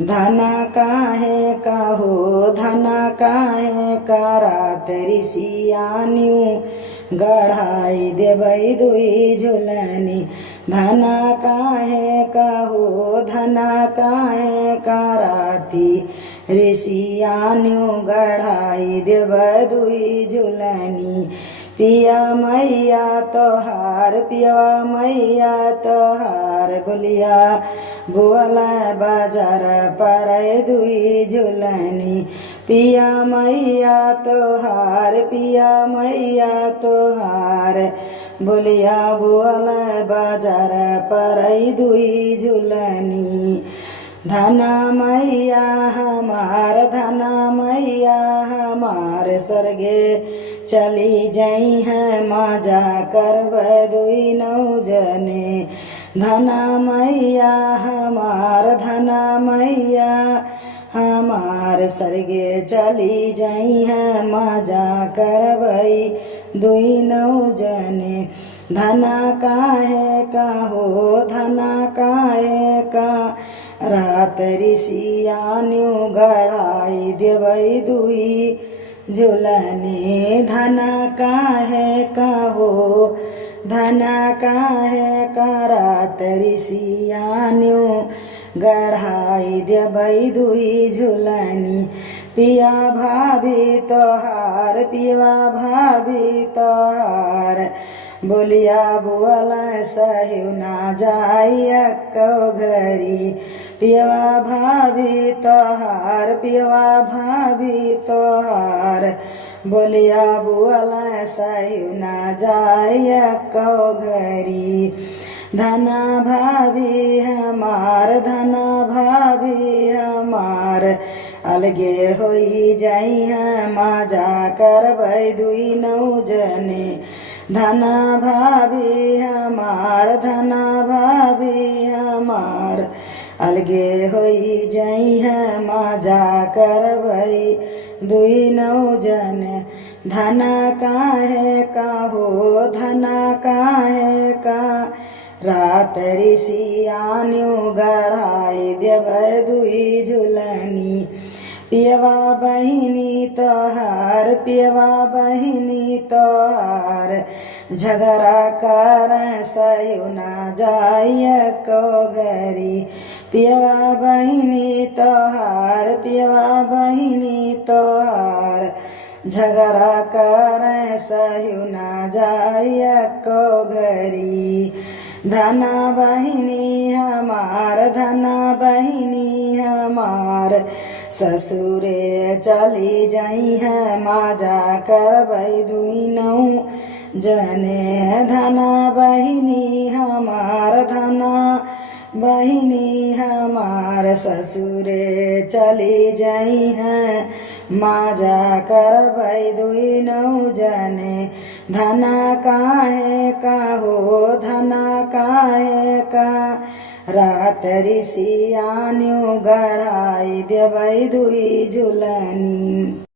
धना काहे का हो धना काहे का रात ऋषियान्यू गढ़ाई देवई दुई झुलनी। धना काहे का हो धना काहे का राती ऋषियान्यू गढ़ाई देव दुई झुलनी। पिया मैया तोहार पियवा मैया तोहार बोलिया बोला बाजार पर दुई झुलनी। पिया मैया तोहार पिया मैया तोहार बोलिया बोला बाजार पर दुई झुलनी। धना मैया हमार स्वर्गे चली जाई है माजा करब दुई नौ जने। धना मैया हमार स्वर्गे चली जाई है माजा करबई दुई नौ जने। धना काहे का हो धना काहे का रात ऋषियान्यू गढ़ाई देवई दुई झुलनी। धना काहे का हो धना काहे का रात ऋषियान्यू गढ़ाई देवई दुई झुलनी। पिया भाभी तोहार पियवा भाभी तोहार बोलिया बुअला सहिउ ना जाई अक्को घरी। पियवा भाभी तोहार पियवा भाभी तोहार बोलिया बुअला सहिउ ना जाई अक्को घरी। धना भाभी हमार अलगे होई जाई है माजा करबई दुई नौ जने। धना भाभी हमार अलगे होई जाई है माजा करबई दुई नौ जने। धना काहे का हो धना काहे का रात ऋषियान्यू गढ़ाई देव दुई झुलनी। पियवा बहिनी तोहार पियवा बहिनी तोहार झगड़ा कर सहिउ ना जाई को घरी। पियवा बहिनी तोहार पियवा बहिनी तोहार झगड़ा कर सहिउ ना जाई को घरी। धना बहिनी हमार ससुरे चली जाई है माजा करबई दुई नौ जने। धना बहिनी हमार ससुरे चली जाई है माजा करबई दुई नौ जने। धना काहे का हो धना काहे का रात ऋषियान्यू गढ़ाई देवई दुई झुलनी।